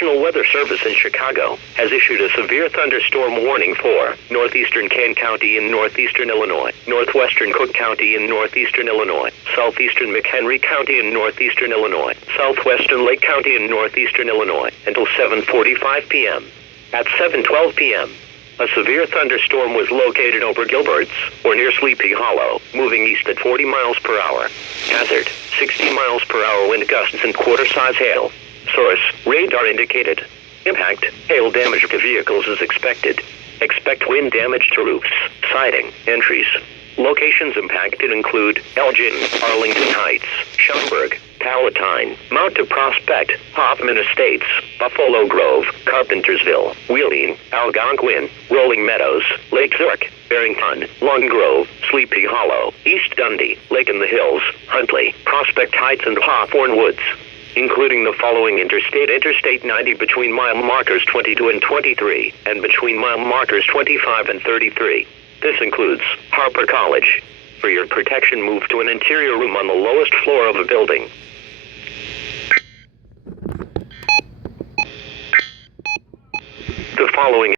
National Weather Service in Chicago has issued a severe thunderstorm warning for northeastern Kane County in northeastern Illinois, northwestern Cook County in northeastern Illinois, southeastern McHenry County in northeastern Illinois, southwestern Lake County in northeastern Illinois until 7:45 p.m. At 7:12 p.m., a severe thunderstorm was located over Gilbert's or near Sleepy Hollow, moving east at 40 miles per hour. Hazard, 60 miles per hour wind gusts and quarter-size hail. Source, radar indicated. Impact, hail damage to vehicles is expected. Expect wind damage to roofs, siding, entries. Locations impacted include Elgin, Arlington Heights, Schaumburg, Palatine, Mount to Prospect, Hoffman Estates, Buffalo Grove, Carpentersville, Wheeling, Algonquin, Rolling Meadows, Lake Zurich, Barrington, Long Grove, Sleepy Hollow, East Dundee, Lake in the Hills, Huntley, Prospect Heights and Hawthorne Woods, including the following Interstate 90 between mile markers 22 and 23, and between mile markers 25 and 33. This includes Harper College. For your protection, move to an interior room on the lowest floor of a building. The following